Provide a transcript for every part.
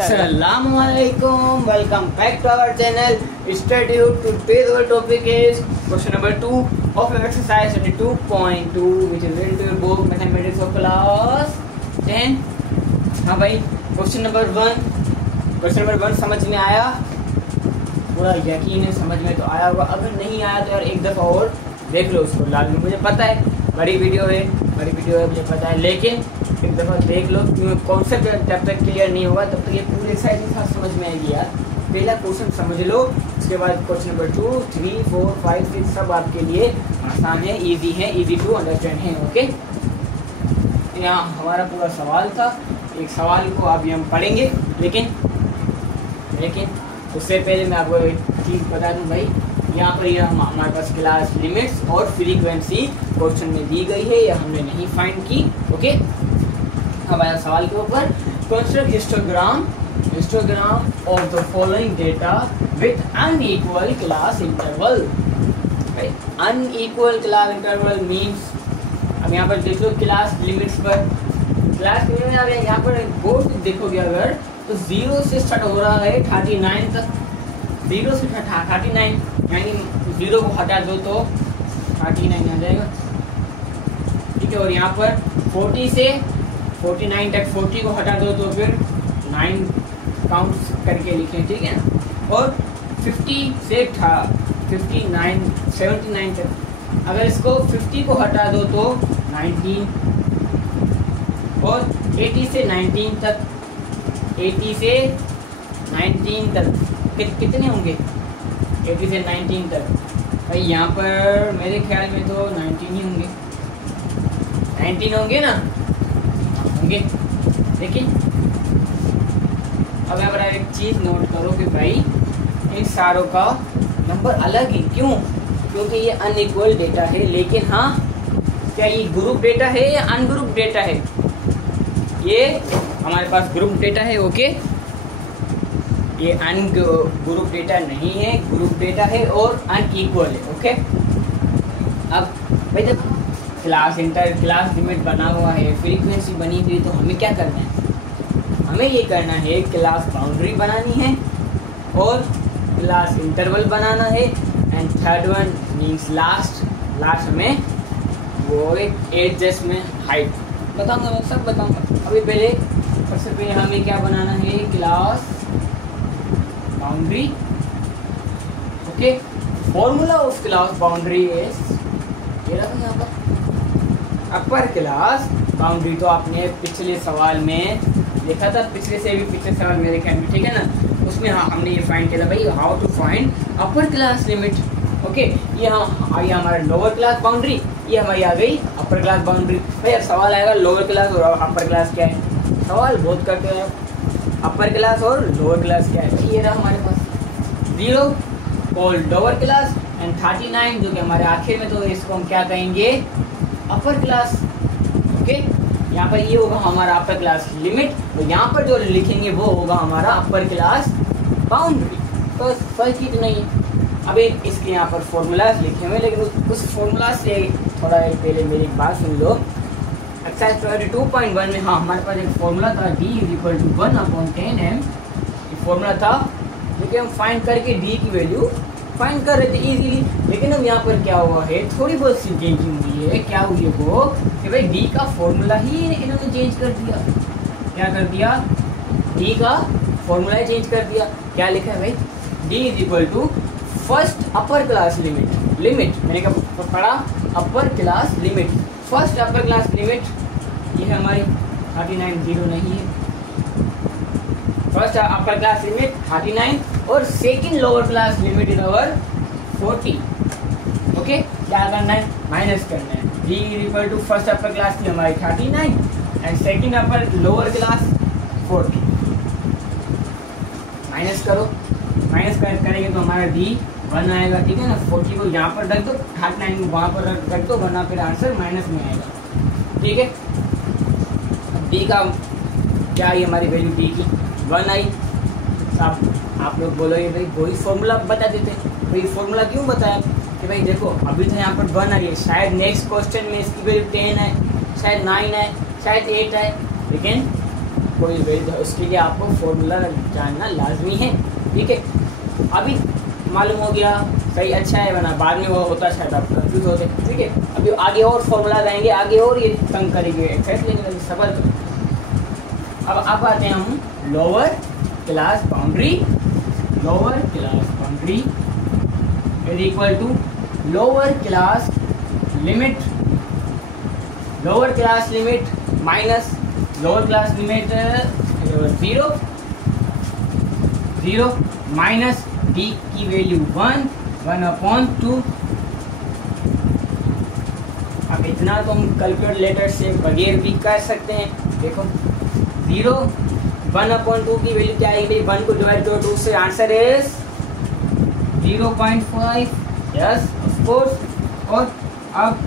Assalamualaikum. Welcome back to our channel. Study today's our topic is question number 2 of exercise 22.2, which is related to your book mathematics of class 10. हाँ भाई, question number 1 समझ में आया? पूरा यकीन है समझ में तो आया होगा. अगर नहीं आया तो यार एक दफ़ा और देख लो उसको. लाजमी मुझे पता है बड़ी वीडियो है मुझे पता है, लेकिन एक दफ़ा देख लो. कॉन्सेप्ट जब तक क्लियर नहीं होगा तब तक ये पूरी एक्सरसाइज के साथ समझ में आएगी यार. पहला क्वेश्चन समझ लो, उसके बाद क्वेश्चन नंबर 2, 3, 4, 5, 6 सब आपके लिए आसान है, इजी टू अंडरस्टैंड है. ओके, यहाँ हमारा पूरा सवाल था. एक सवाल को अभी हम पढ़ेंगे, लेकिन उससे पहले मैं आपको एक चीज़ बता दूँ भाई. यहाँ पर हमारे पास क्लास लिमिट्स और फ्रीक्वेंसी क्वेश्चन में दी गई है, या हमने नहीं फाइंड की. ओके, अब आया सवाल के ऊपर. Construct histogram of the following data with unequal class interval. Unequal class interval means, अब यहाँ पर देख लो क्लास लिमिट्स पर. क्लास लिमिट में यहाँ पर बोर्ड देखोगे अगर तो 0 से स्टार्ट हो रहा है 39 तक. 0 से 39 यानी 0 को हटा दो तो 39 आ जाएगा. ठीक है, और यहाँ पर 40 से 49 तक 40 को हटा दो तो फिर 9 काउंट करके लिखें. ठीक है, और 50 से 79 तक अगर इसको 50 को हटा दो तो 19, और 80 से 19 तक कितने होंगे? 80 से 19 तक भाई यहाँ पर मेरे ख्याल में तो 19 होंगे ना, होंगे. देखिए अब यहाँ पर एक चीज़ नोट करो कि भाई इन सारों का नंबर अलग है. क्यों? क्योंकि ये अनइक्वल डेटा है. लेकिन हाँ, क्या ये ग्रुप डेटा है या अनग्रुप डेटा है? ये हमारे पास ग्रुप डेटा है. ओके, ये अनग्रुप डेटा नहीं है, ग्रुप डेटा है और अनइक्वल है. ओके, अब भाई जब क्लास लिमिट बना हुआ है, फ्रीक्वेंसी बनी हुई, तो हमें क्या करना है? हमें ये करना है क्लास बाउंड्री बनानी है और क्लास इंटरवल बनाना है. And third one means last हमें वो एक एडजस्टमेंट हाइट बताऊंगा, मैं सब बताऊंगा. अभी सबसे पहले हमें क्या बनाना है? Class boundary. Okay, formula of class boundary is ये रहा यहाँ पर अपर क्लास बाउंड्री. तो आपने पिछले सवाल में देखा था, पिछले सवाल में देखा है, ठीक है ना. उसमें हमने ये फाइंड किया था भाई, how to find upper class limit. Okay, ये हमारा लोअर क्लास बाउंड्री, ये हमारी आ गई अपर क्लास बाउंड्री. भाई अब सवाल आएगा लोअर क्लास और अपर क्लास क्या है? सवाल बहुत करते हैं, अपर क्लास और लोअर क्लास क्या है? ये रहा हमारे पास 0 और लोअर क्लास एंड 39 जो कि हमारे आखिर में, तो इसको हम क्या कहेंगे? Upper class. ओके, यहाँ पर ये होगा हमारा अपर क्लास लिमिट, तो यहाँ पर जो लिखेंगे वो होगा हमारा अपर क्लास बाउंड्री. तो फर्क ही तो नहीं है. अभी इसके यहाँ पर फॉर्मूलाज लिखे हुए, लेकिन उस फॉर्मूला से थोड़ा पहले मेरी एक बात सुन लो. एक्सरसाइज 22.1 में हमारे पास एक फॉर्मूला था, d = 1/10m. ये फॉर्मूला था, लेकिन हम फाइंड करके d की वैल्यू फाइंड कर रहे थे इजीली. लेकिन अब यहाँ पर क्या हुआ है? थोड़ी बहुत सी चेंजिंग हुई है. क्या हुई है वो? कि भाई d का फॉर्मूला ही इन्होंने चेंज कर दिया. क्या कर दिया? d का फॉर्मूला ही चेंज कर दिया. क्या लिखा है भाई? d = फर्स्ट अपर क्लास लिमिट मैंने क्या पढ़ा? अपर क्लास लिमिट, फर्स्ट अपर क्लास लिमिट. ये है हमारी 39, 0 नहीं है. फर्स्ट अपर क्लास लिमिट 39 और second lower class limit is our 40. Okay, क्या करना है? माइनस करना है. d = फर्स्ट अपर क्लास की हमारी 39 and second upper lower class 40. Minus करेंगे तो हमारा d 1 आएगा. ठीक है ना. 40 को यहाँ पर रख दो, 39 को वहाँ पर रख दो, वरना फिर आंसर माइनस में आएगा. ठीक है, d का क्या आई? हमारी वैल्यू d की 1 आई. आप लोग बोलोगे भाई वही फॉर्मूला बता देते. भाई फॉर्मूला क्यों बताया? कि भाई देखो अभी तो यहाँ पर 1 आ रही है, शायद नेक्स्ट क्वेश्चन में इसकी वैल्यू 10 है, शायद 9 है, शायद 8 है, लेकिन कोई वैल्यू, उसके लिए आपको फॉर्मूला जानना लाजमी है। ठीक है, अभी मालूम हो गया, सही, अच्छा है, बना बाद में वो होता शायद आप कंफ्यूज होते। ठीक है, अभी आगे और फॉर्मूला लाएंगे, आगे और ये तंग करेंगे एक्सरसाइज, लेकिन अभी सबर करो। अब आते हैं हम lower class boundary. Lower class boundary is equal to lower class limit, lower class limit minus lower class limit 0 minus D की वैल्यू 1/2। अब इतना तो हम कैलकुलेटर से बगैर भी कर सकते हैं। देखो 0 1/2 की वैल्यू क्या आएगी, 1 को डिवाइड करो 2 से, answer is 0.5। Yes of course. और अब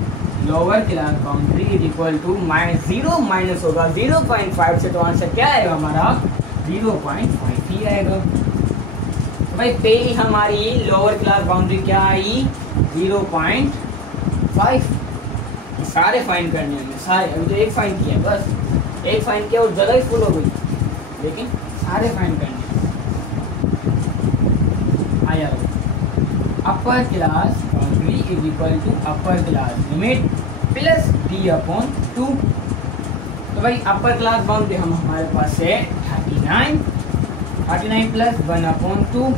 lower class boundary is equal to -0 minus होगा 0.5 से, तो आंसर क्या आएगा हमारा 0.5 ही आएगा। तो भाई पहली हमारी लोअर क्लास बाउंड्री क्या आई 0.5। सारे फाइंड करने हैं सारे, अभी तो एक फाइंड किया, बस एक फाइंड किया और जगह ही फुल हो गई, लेकिन सारे फाइंड करने आया। Upper class boundary is equal to upper class limit plus d/2। तो भाई अपर क्लास बाउंड्री हम हमारे पास है 39 प्लस 1/2,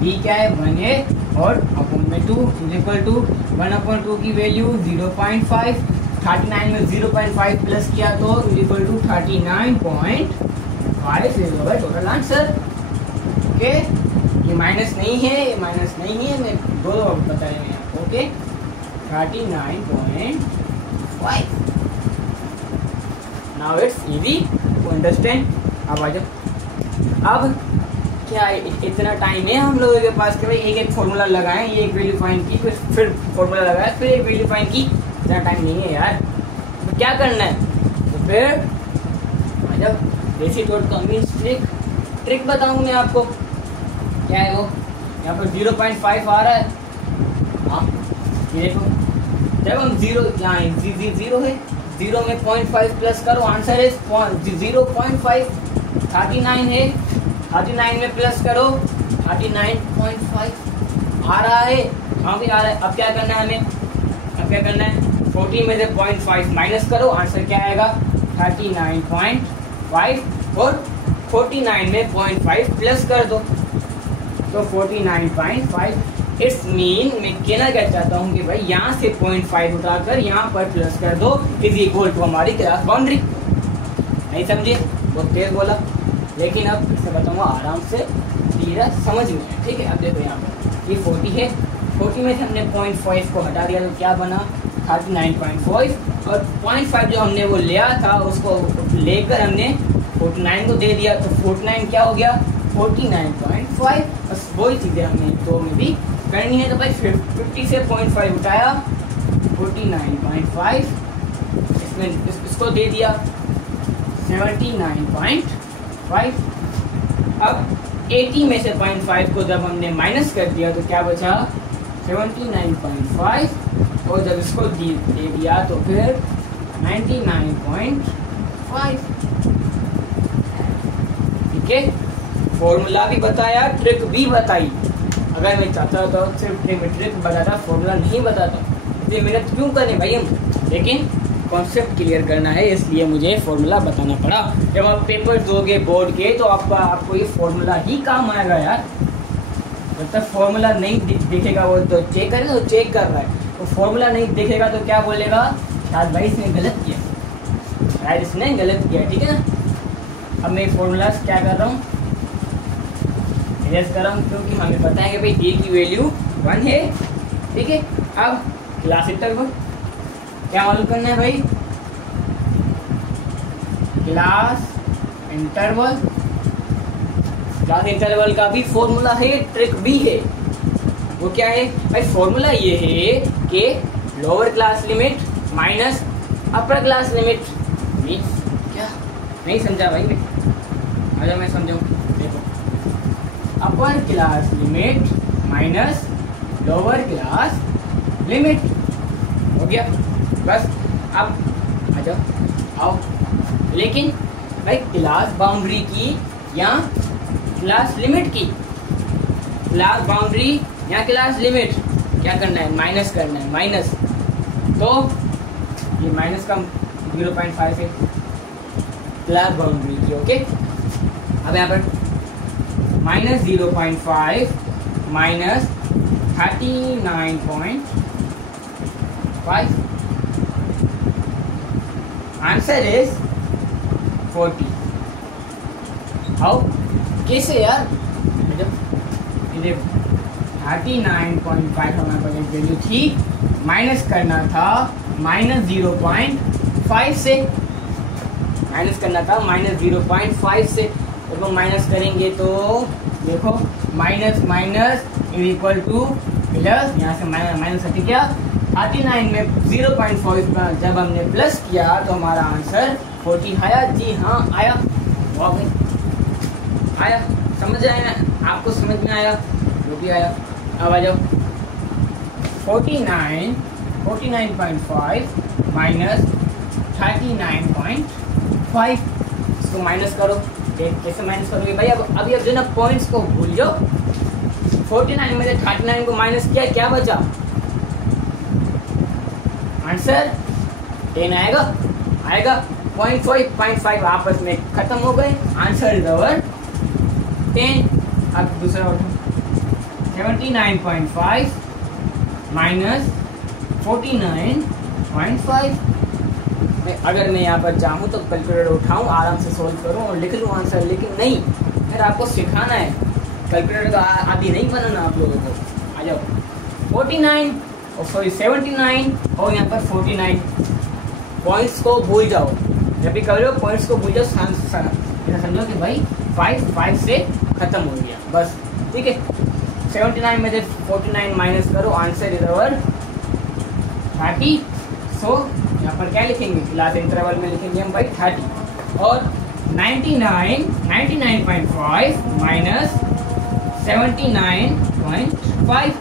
डी क्या है 1 है, और अपॉन में 2 इज इक्वल टू 1/2 की वैल्यू 0.5। 39 में 0.5 प्लस किया तो इज इक्वल टू 39.5 इज होगा टोटल आंसर। ओके, ये माइनस नहीं है, ये माइनस नहीं है, मैं दो बता रहे हैं आपको। Okay 39.5। Now it's easy to understand. अब आ जाओ। अब क्या इतना टाइम है हम लोगों के पास कि भाई एक फॉर्मूला लगाएं, ये एक वैल्यू फाइंड की, फिर फॉर्मूला लगाया, फिर एक वैल्यू फाइंड की, इतना टाइम नहीं है यार। तो क्या करना है, तो फिर जब देसी टोट का ट्रिक बताऊँ मैं आपको। क्या है वो, यहाँ पर 0.5 आ रहा है। हाँ ये देखो, जब हम 0 यहाँ 0 है, 0 में 0.5 प्लस करो, आंसर है 0.5। 39 है, 39 में प्लस करो 39.5 आ रहा है, हाँ भी आ रहा है। अब क्या करना है हमें, अब क्या करना है, 40 में से 0.5 माइनस करो, आंसर क्या आएगा 39.5, और 49 में 0.5 प्लस कर दो तो 49.5। इट्स मीन मैं कहना क्या चाहता हूँ कि भाई यहाँ से 0.5 उठाकर यहाँ पर प्लस कर दो इज इक्वल टू हमारी क्लास बाउंड्री। नहीं समझे, बहुत तेज बोला, लेकिन अब इससे बताऊँगा आराम से, धीरे समझ में। ठीक है, अब देखो यहाँ पर ये 40 है, 40 में से हमने 0.5 को हटा दिया तो क्या बना 39.5, और 0.5 जो हमने वो लिया था उसको लेकर हमने 49 को दे दिया, तो 49 क्या हो गया 49.5। बस वही चीज़ें हमने दो में भी करनी है। तो भाई 50 से 0.5 उठाया 49.5, इसमें इसको दे दिया 79.5। अब 80 में से 0.5 को जब हमने माइनस कर दिया तो क्या बचा 79.5, और जब इसको दे दिया तो फिर 99.5। ठीक है, फॉर्मूला भी बताया, ट्रिक भी बताई। अगर मैं चाहता तो सिर्फ ट्रिक बताता, फॉर्मूला नहीं बताता। इतनी मेहनत क्यों करने भाई हम, लेकिन कॉन्सेप्ट क्लियर करना है इसलिए मुझे फॉर्मूला बताना पड़ा। जब आप पेपर दोगे बोर्ड के तो आपको ये फॉर्मूला ही काम आएगा यार। जब तक फॉर्मूला नहीं दिखेगा, वो तो चेक करेगा, तो चेक कर रहा है, तो फॉर्मूला नहीं दिखेगा तो क्या बोलेगा, शायद भाई इसने गलत किया, शायद इसने गलत किया। ठीक है ना, अब मैं फॉर्मूला क्या कर रहा हूँ, कर रहा हूँ, क्योंकि हमें पता है कि भाई ए की वैल्यू 1 है। ठीक है, अब क्लास इंटरवल क्या मालूम करना है भाई, क्लास इंटरवल का भी फॉर्मूला है, ट्रिक भी है। वो क्या है भाई, फॉर्मूला ये है कि लोअर क्लास लिमिट माइनस अपर क्लास लिमिट। क्या नहीं समझा भाई मैं, आजा मैं समझाऊँ। देखो, अपर class limit minus lower class limit हो गया, बस। अब आ जाओ, आओ। लेकिन भाई क्लास बाउंड्री की या क्लास लिमिट की? क्लास बाउंड्री या क्लास लिमिट? क्या करना है? माइनस करना है, माइनस। तो ये माइनस का 0.5 है क्लास बाउंड्री की। ओके, अब यहाँ पर minus 0.5 minus 39.5, answer is 40। How? कैसे यार? 39.5 हमारे पास वैल्यू थी, माइनस करना था माइनस 0.5 से, माइनस करना था माइनस 0.5 से। तो माइनस करेंगे तो देखो minus minus equal two plus, यहाँ से माइनस हटी गया। 39 में 0.5 जब हमने प्लस किया तो हमारा आंसर 40 आया। जी हाँ आया, वाह भाई आया। समझ आया? आपको समझ में आया? जो भी आया। अब आ जाओ 49.5 माइनस 39.5, इसको माइनस करो। कैसे माइनस करोगे भाई? अब अभी अब जो ना पॉइंट्स को भूल जाओ। 49 में से 39 को माइनस किया, क्या बचा? आंसर 10 आएगा, आएगा। 0.5 आपस में खत्म हो गए, आंसर इज अवर 10। अब दूसरा उठो 79.5 माइनस 49.5। अगर मैं यहाँ पर चाहूँ तो कैलकुलेटर उठाऊँ, आराम से सोल्व करूँ और लिख लूँ आंसर, लेकिन नहीं, फिर आपको सिखाना है। कैलकुलेटर का आदि नहीं बनाना आप लोगों को। आ जाओ 49 और सॉरी 79 और यहाँ पर 49। पॉइंट्स को भूल जाओ, जब भी कर रहे हो पॉइंट्स को भूल जाओ। समझो कि भाई 5 से खत्म हो गया, बस। ठीक है, 79 में से 49 माइनस करो, आंसर इज अवर 30। सो यहाँ पर क्या लिखेंगे? क्लास इंटरवल में लिखेंगे हम भाई 30। और 99.5 माइनस 79.5,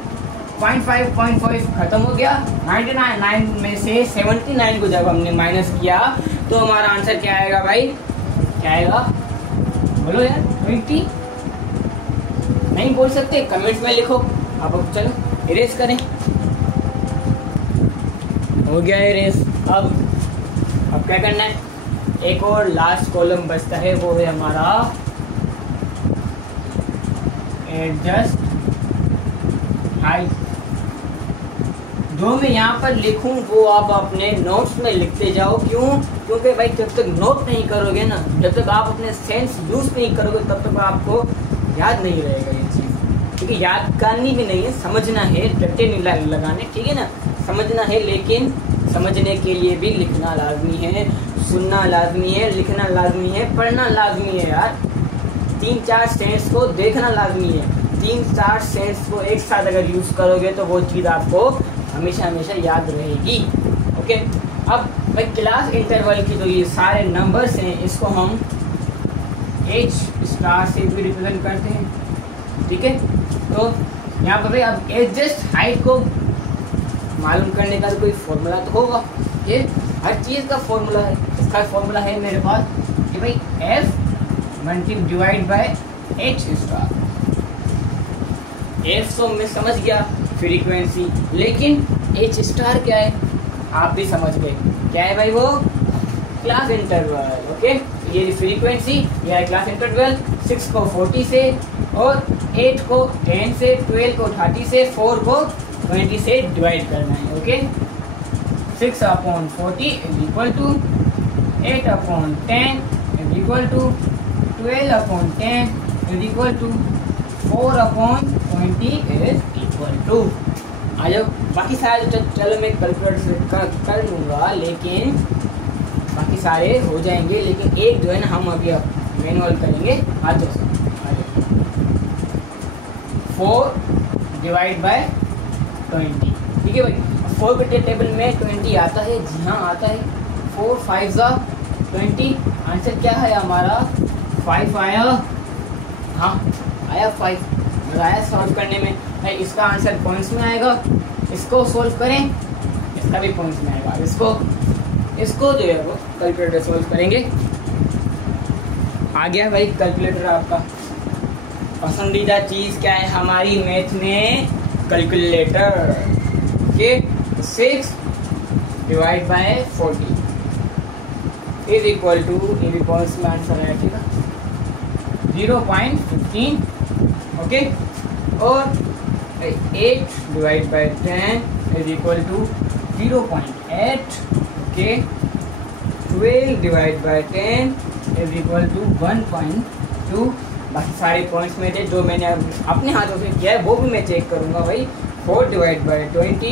0.5 खत्म हो गया। 99 में से 79 को जब हमने माइनस किया तो हमारा आंसर क्या आएगा भाई? क्या आएगा? बोलो यार। 20 नहीं बोल सकते? कमेंट्स में लिखो। अब चलो इरेज करें। हो गया इरेज। अब क्या करना है? एक और लास्ट कॉलम बचता है, वो है हमारा एडजस्ट हाइट। जो मैं यहाँ पर लिखूं वो आप अपने नोट्स में लिखते जाओ। क्यों? क्योंकि भाई जब तक नोट नहीं करोगे ना, जब तक आप अपने सेंस यूज नहीं करोगे, तब तक आपको याद नहीं रहेगा ये चीज़। क्योंकि याद करनी भी नहीं है, समझना है, रट्टे नहीं लगाने, ठीक है ना? समझना है, लेकिन समझने के लिए भी लिखना लाजमी है, सुनना लाजमी है, लिखना लाजमी है, पढ़ना लाजमी है यार। 3-4 सेंस को देखना लाजमी है। 3-4 सेंस को एक साथ अगर यूज़ करोगे तो वो चीज़ आपको हमेशा हमेशा याद रहेगी। ओके, अब भाई क्लास इंटरवल की जो ये सारे नंबर्स हैं, इसको हम H स्टार से भी रिप्रेजेंट करते हैं। ठीक है, तो यहाँ पर भाई अब एडजस्ट हाइट को मालूम करने का तो कोई फॉर्मूला तो होगा। ये हर चीज़ का फॉर्मूला है। इसका फॉर्मूला है मेरे पास कि भाई F divide by H star. F तो मैं समझ गया फ्रीक्वेंसी, लेकिन H स्टार क्या है आप भी समझ गए। क्या है भाई? वो क्लास इंटरवल। ओके, ये फ्रीक्वेंसी, ये है क्लास इंटरवल। 6 को 40 से और 8 को 10 से, 12 को 30 से, 4 को 20 से डिवाइड करना है। Okay, 6/40 is equal to 8/10 is equal to 12/10 is equal to 4/20 is equal to. आ जाओ बाकी सारे चलो मैं कैलकुलेटर से कर लूँगा, लेकिन बाकी सारे हो जाएंगे, लेकिन एक जो है ना हम अभी मैनुअल करेंगे। आ जाओ 4 डिवाइड बाय 20। ठीक है भाई, 4 के टेबल में 20 आता है। जी हाँ आता है। 4 5 20। आंसर क्या है हमारा? 5 आया। हाँ आया 5। मजा आया सॉल्व करने में। इसका आंसर पॉइंट्स में आएगा। इसको सॉल्व करें, इसका भी पॉइंट्स में आएगा। इसको जो है वो कैलकुलेटर सॉल्व करेंगे। आ गया भाई कैलकुलेटर आपका। पसंदीदा चीज क्या है हमारी मैथ में? कैलकुलेटर। के 6 divide by 40 is equal to में आंसर है, ठीक है, 0.15। ओके, और 8 divide by 10 is equal to 0.8। Okay, 12 divide by 10 is equal to 1.2। बाकी सारे पॉइंट्स में थे जो मैंने अपने हाथों से किया है वो भी मैं चेक करूंगा भाई। 4 divide by 20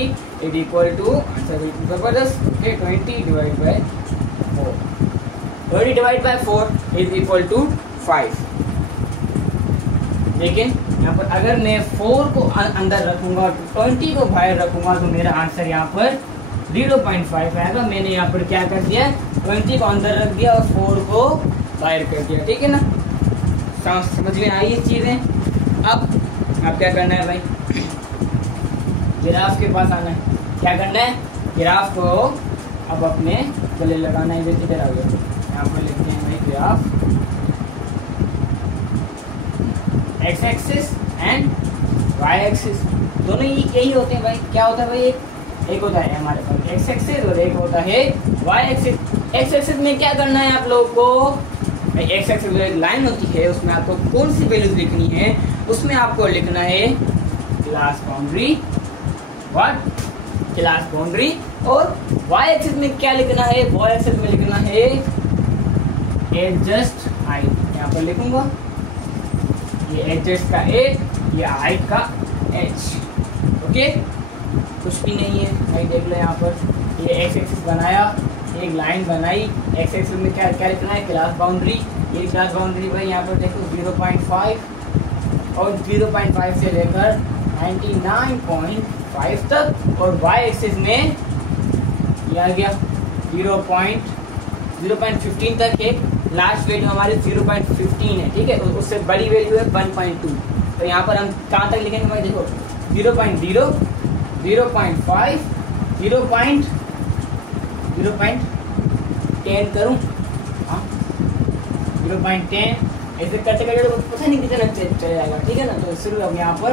is equal to answer जबरदस्त। Okay, 20 divide by 4, 20 divide by 4 is equal to 5। लेकिन यहाँ पर अगर मैं 4 को अंदर रखूंगा और 20 को बाहर रखूंगा तो मेरा आंसर यहाँ पर 0.5 आएगा। मैंने यहाँ पर क्या कर दिया, 20 को अंदर रख दिया और 4 को बाहर कर दिया, ठीक है ना। समझ में आई ये चीज़ें। अब क्या करना है भाई, जिराफ के पास आना है। क्या करना है, जिराफ को अब अपने गले लगाना है। जैसे इधर आ गया, यहाँ पर लिखते हैं भाई graph, X axis and Y axis, दोनों यही होते हैं भाई। क्या होता है भाई, एक होता है हमारे पास एक्स एक्सिस और एक होता है वाई एक्सिस। एक्स एक्सिस में क्या करना है आप लोगों को, एक्स एक्सिस में एक लाइन होती है, उसमें आपको कौन सी वैल्यूज लिखनी है, उसमें आपको लिखना है class boundary, what, class boundary. और वाई एक्सिस में क्या लिखना है, वाई एक्सिस में लिखना है एडजस्ट हाइट। यहाँ पर लिखूंगा ये एडजस्ट का ए, ये हाइट का एच। ओके, कुछ भी नहीं है भाई, देख लो यहाँ पर ये एक्स एक्सिस बनाया, एक लाइन बनाई, एक्स एक्सिस में क्या लिखना है, क्लास बाउंड्री। ये क्लास बाउंड्री भाई यहाँ पर देखो 0.5 और 0.5 से लेकर 99.5 तक, और वाई एक्सिस में ये आ गया 0.15 तक। एक लास्ट वैल्यू हमारी 0.15 है, ठीक है, उससे बड़ी वैल्यू है 1.2। तो यहाँ पर हम कहाँ तक लिखेंगे भाई, देखो 0.0, 0.5, 0.10 करूँ, हाँ 0.10 ऐसे करते करते तो पता नहीं कितना चले जाएगा, ठीक है ना। तो शुरू अब यहाँ पर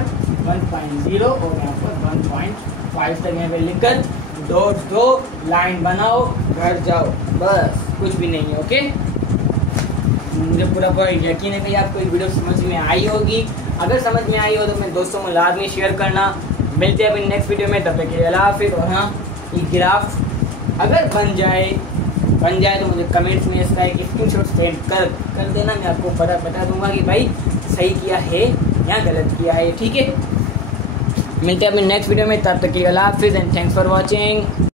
1.0 और यहाँ पर 1.5 तक यहाँ पे लिखकर डॉट दो, लाइन बनाओ, घर जाओ, बस कुछ भी नहीं है। ओके, मुझे पूरा यकीन है कि आपको ये वीडियो समझ में आई होगी। अगर समझ में आई हो तो मेरे दोस्तों में लाजमी शेयर करना। मिलते हैं अपनी नेक्स्ट वीडियो में, तब तक के लिए अल्लाह हाफिज़। और हाँ, ये ग्राफ अगर बन जाए तो मुझे कमेंट्स में इसका एक स्क्रीनशॉट सेंड कर देना। मैं आपको बता दूंगा कि भाई सही किया है या गलत किया है, ठीक है। मिलते हैं अपनी नेक्स्ट वीडियो में, तब तक के लिए अल्लाह हाफिज़ एंड थैंक्स फॉर वॉचिंग।